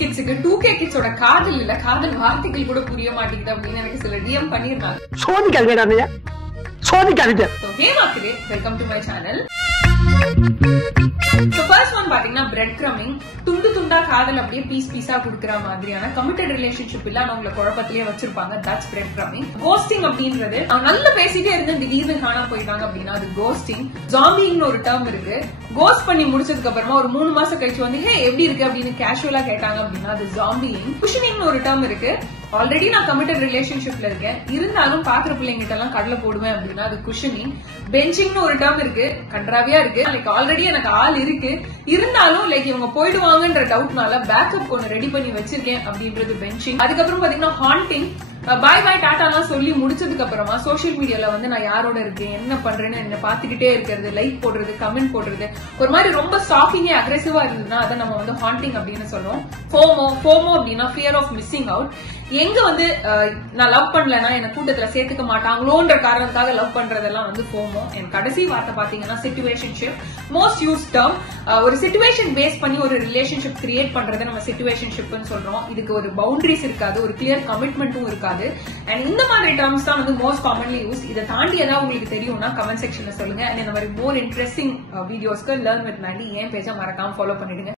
கிட்ஸுக்கு 2K கிட்ஸோட காதல் இல்ல காதல் வார்த்தைகள் கூட புரிய மாட்டேங்குது அப்படின்னு எனக்கு சில டிஎம் பண்ணிருந்தாங்க. Welcome to my channel. First one பாத்தீங்கன்னா பிரெட் கிரமிங். துண்டு துண்டா காதல் அப்படியே பீஸ் பீஸா குடுக்கிற மாதிரியான கமிட்டட் ரிலேஷன்ஷிப் இல்ல அவங்களை குழப்பத்திலேயே வச்சிருப்பாங்க. That's bread கிரமிங். கோஸ்டிங் அப்படின்றது அவங்க நல்லா பேசிட்டே இருந்து திடீர்னு காணாம போயிட்டாங்க அப்படின்னா அது கோஸ்டிங். ஜாம்பிங்னு ஒரு டேர்ம் இருக்கு. கோஸ்ட் பண்ணி முடிச்சதுக்கு அப்புறமா ஒரு 3 மாசம் கழிச்சு வந்து ஹே எப்படி இருக்கு அப்படின்னு கேஷுவலா கேட்டாங்க அப்படின்னா அது ஜாம்பிங். குஷனிங்னு ஒரு டேர்ம் இருக்கு. ஆல்ரெடி நான் கமிட்டட் ரிலேஷன்ஷிப்ல இருக்கேன், இருந்தாலும் பாக்குற பிள்ளைங்கிட்ட எல்லாம் கடலை போடுவேன் அப்படின்னா அது குஷனிங். பெஞ்சிங்னு ஒரு டேர்ம் இருக்கு. கன்றாவியா இருக்கு. லைக் ஆல்ரெடி எனக்கு ஆள் இருக்கு, இருந்தாலும் லைக் இவங்க போயிடுவாங்கன்ற டவுட்னால பேக்கப் ஒன்னு ரெடி பண்ணி வச்சிருக்கேன் அப்படின்றது பெஞ்சிங். அதுக்கப்புறம் பாத்தீங்கன்னா ஹாண்டிங். பாய் பாய் டாடா எல்லாம் சொல்லி முடிச்சதுக்கு அப்புறமா சோசியல் மீடியால வந்து நான் யாரோட இருக்கேன் என்ன பண்றேன்னு என்ன பாத்துக்கிட்டே இருக்கிறது, லைக் போடுறது, கமெண்ட் போடுறது, ஒரு மாதிரி ரொம்ப ஸ்டாக்கிங்கே அக்ரெசிவா இருந்ததுன்னா அதை நம்ம வந்து ஹாண்டிங் அப்படின்னு சொல்றோம். ஃபோமோ அப்படின்னா ஃபியர் ஆஃப் மிஸ்ஸிங் அவுட். எங்க வந்து நான் லவ் பண்ணலன்னா என்ன கூட்டத்துல சேர்த்துக்க மாட்டாங்களோன்ற காரணத்துக்காக லவ் பண்றதெல்லாம் வந்து ஃபோமோ. என் கடைசி வார்த்தை பாத்தீங்கன்னா சிச்சுவேஷன்ஷிப். Most use term. ஒரு சிச்சுவேஷன் பேஸ் பண்ணி ஒரு ரிலேஷன்ஷிப் கிரியேட் பண்றதை நம்ம சிச்சுவேஷன்ஷிப்னு சொல்றோம். இதுக்கு ஒரு பவுண்டரிஸ் இருக்காது, ஒரு கிளியர் கமிட்மெண்ட்டும் இருக்காது. அண்ட் இந்த மாதிரி டேர்ம்ஸ் தான் வந்து மோஸ்ட் காமன்லி யூஸ். இதை தாண்டி ஏதாவது உங்களுக்கு தெரியும்னா கமெண்ட் செக்ஷன்ல சொல்லுங்க. அண்ட் இந்த மாதிரி மோர் இன்ட்ரெஸ்டிங் வீடியோஸ்க்கு லேர்ன் வித் மேண்டி என் பேஜை மறக்காம ஃபாலோ பண்ணிடுங்க.